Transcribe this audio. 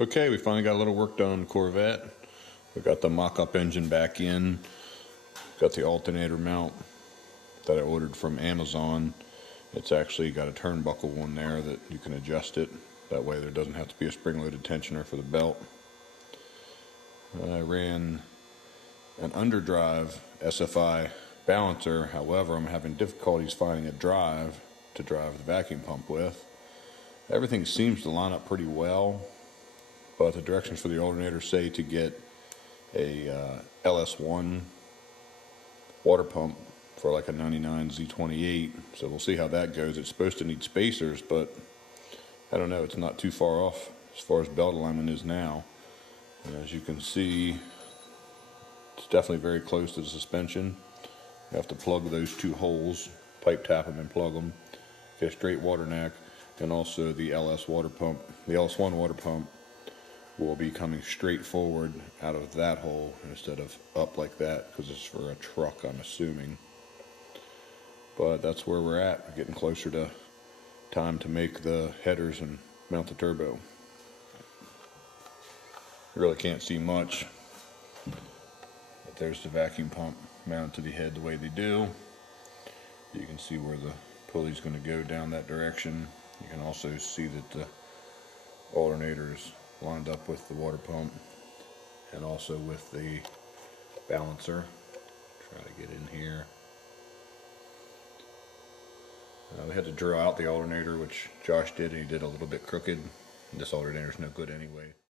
Okay, we finally got a little work done on the Corvette. We got the mock-up engine back in. Got the alternator mount that I ordered from Amazon. It's actually got a turnbuckle one there that you can adjust it. That way there doesn't have to be a spring-loaded tensioner for the belt. I ran an underdrive SFI balancer. However, I'm having difficulties finding a drive to drive the vacuum pump with. Everything seems to line up pretty well, but the directions for the alternator say to get a LS1 water pump for like a 99 Z28, so we'll see how that goes. It's supposed to need spacers, but I don't know, it's not too far off as far as belt alignment is now. And as you can see, it's definitely very close to the suspension. You have to plug those two holes, pipe tap them and plug them, get a straight water neck, and also the LS water pump. The LS1 water pump will be coming straight forward out of that hole instead of up like that, because it's for a truck, I'm assuming. But that's where we're at. We're getting closer to time to make the headers and mount the turbo. You really can't see much, but there's the vacuum pump mounted to the head the way they do. You can see where the pulley's going to go down that direction. You can also see that the alternator is lined up with the water pump and also with the balancer. Try to get in here. We had to drill out the alternator, which Josh did, and he did a little bit crooked. This alternator is no good anyway.